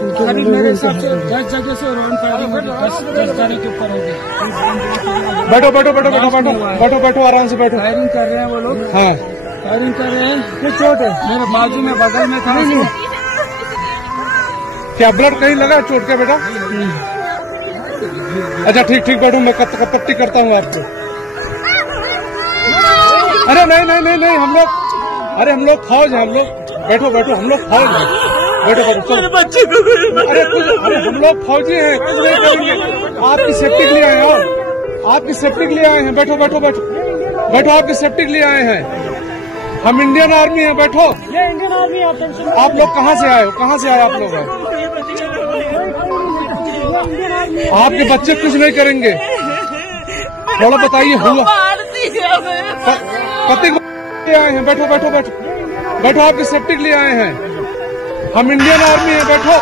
करीब मेरे हिसाब से 10 जगह से रॉन फायरिंग हो गई, 10 जाने के ऊपर हो गए। बैठो बैठो बैठो बैठो बैठो बैठो बैठो आराम से बैठो। फायरिंग कर रहे हैं वो लोग। हाँ फायरिंग कर रहे हैं। ये चोट है मेरे बाजू में, बगल में था। क्या ब्लड कहीं लगा चोट के बेटा? अच्छा ठीक ठीक बैठो, मैं पट्टी करता हूँ आपको। अरे नहीं नहीं नहीं नहीं, हम लोग, अरे हम लोग फौज है, हम लोग बैठो बैठो, हम लोग फौज है, बैठो बैठो चलो। बच्चे को अरे हम लोग फौजी हैं, कुछ नहीं करेंगे। आपकी सेफ्टी के लिए आए हैं, आपकी सेफ्टी के लिए आए हैं। बैठो बैठो बैठो बैठो, आपकी सेफ्टी के लिए आए हैं। हम इंडियन आर्मी हैं, बैठो। ये इंडियन आर्मी है। आप लोग कहाँ से आए हो? कहाँ से आए आप लोग? आपके बच्चे कुछ नहीं करेंगे, थोड़ा बताइए। हुआ पति को आए हैं, बैठो बैठो बैठो बैठो, आपकी सेफ्टी के लिए आए हैं। हम इंडियन आर्मी हैं, बैठो।